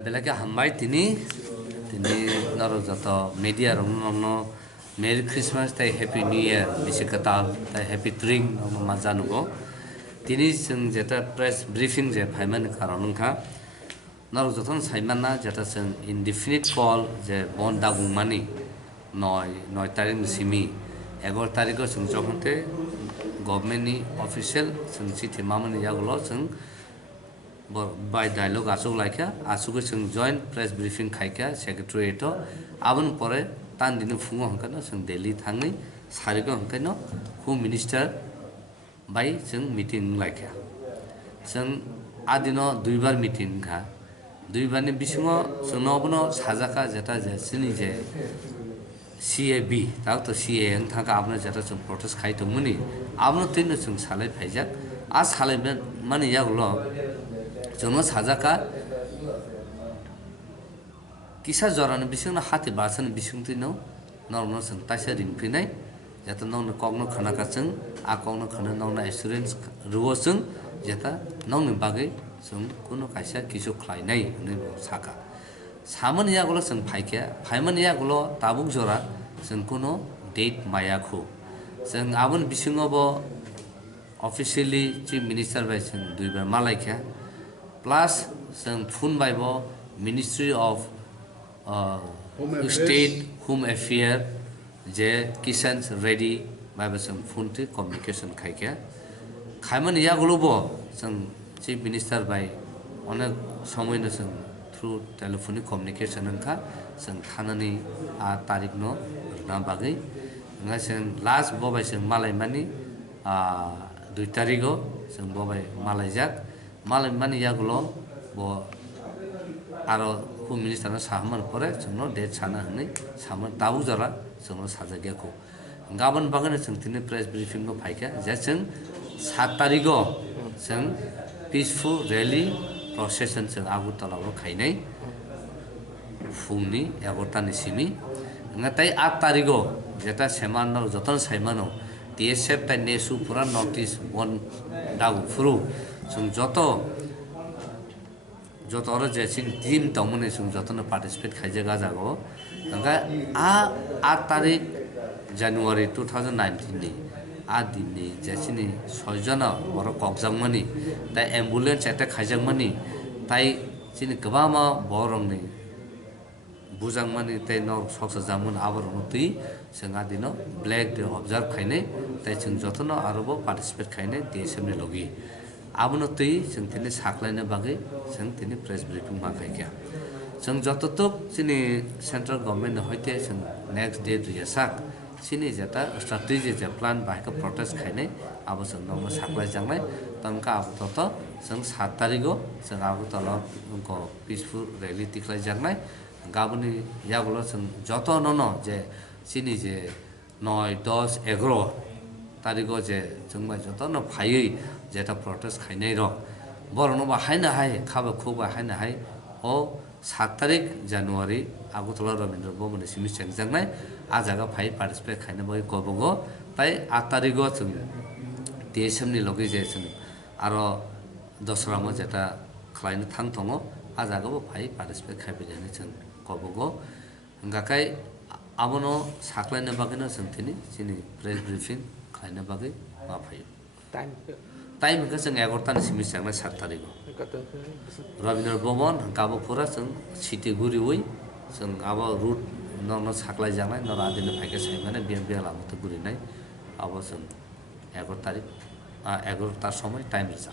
Belaka hambai tini naro jato media rongno Merry Christmas tai Happy New Year bisikata tai Happy Drink no majanugo tini sing jeta press briefing je phaiman karonungkha naro jaton saimana jeta sing indefinite call je bon dagung mani 9 tarik simi 11 tariko sing jokonte government ni official sing chithi mamani yagulo sing by dialogue asuk laikha asuk sing joint press briefing khaika secretary to abun pore tan din fungo hankano sing delhi thangni sarigo hankano home minister by sing meeting laikha sing adino duibar meeting kha duibar ni bisingo sing nobono sajaka jeta je sini je CAB tak to CAN thaka abna jeta sing protest khai to muni abno tin sing salai phaijak a salai mani yagulo जोंनो साजाका किसा जरानो बिसिंग ना हाति बासन बिसिंग तिनो नरनो सं ताइसा रिंफिनाय जता नौनो कगनो खनाका जों आ कगनो खना नौना एश्योरेंस रुओ जों जता नौनि बागै जों कुनो काइसा किसु ख्लायनाय नै साका सामन यागुलो जों फाइके फाइमन यागुलो ताबुक जरा जों कुनो डेट मायाखु जों आबन बिसिंगबो ऑफिशियली चीफ मिनिस्टर बाय जों दुइबार मालायखा plus some phone by Ministry of State Home Affairs je Kisan's ready by some phone to communication khaika khaiman ya golobo some chief minister by onek somoy no some through telephonic communication kha some thanani a tarik no na bagai nga some last bobai some malai mani 2 tarigo some bobai malai jak malai mani yagulo bo aro home minister na sahaman pore jono date sana hne saman tabu jara jono sajagya ko gaban bagane singtini press briefing no phaika je sing 7 tarigo sing peaceful rally procession sing agutala ro khainai fungni 11 ni simi ngatai 8 tarigo jeta semanno joton saimano TSF ta nesu pura notice one dagu furu sung joto oro je sing team tongmone sung joto no participate khaijaga jago anga a 8 tarik January 2019 ni a din ni je sini 6 jona boro kokjangmani tai ambulance eta khaijangmani tai sini kwama borong ni bujangmani tai nor soksa jamun aborong tui singa dino black day observe khaine tai sing joto no arobo participate khaine DSM ni logi abno tui जों तिनि साख्लायनो बागै जों तिनि press ब्रिफिं माखायखा जों जततुक सिनि central government हयते जों next day दुयासाक सिनि जेता स्ट्रेटेजी जे प्लान बायका प्रोटेस्ट खायनाय आबो जों नंगो साख्लाय जांनाय तमका आबो तत जों 7 तारिखो जों आबो तल उनको पीसफुल रैली तिखलाय जांनाय गाबोनि यागुलो जों जत ननो जे सिनि जे 9 10 11 तारिखो जे जों मा जत न फायै जेता प्रोटेस्ट खायनाय र बरनो बाहायनो हाय खाबो खौ बाहायनो हाय ओ 7 तारिख जानुवारि आगुतला रविन्द्र भवन सिमि सेंजांनाय आ जागा फाय पार्टिसिपेट खायनो बय गबगो ताय 8 तारिखो जों DSM नि लगे जे जों आरो दसरा म जेता खायनो थांथङो आ जागाबो फाय पार्टिसिपेट खायबेजानो जों गबगो गाकाय आबनो साख्लायनो बागैनो जों तिनि जिनि प्रेस ब्रिफिं खायनो बागै माफायो टाइम के जों 11 नि सिमि सांना 7 तारिख रविन्द्र भवन गाबो पुरा जों सिटी गुरिवै जों आबो रुट न साख्लाय जानाय न आदिनो फायके सायमाने बिएम लामते गुरिनाय आबो जों 11 तारिख 11 ता समय टाइम जा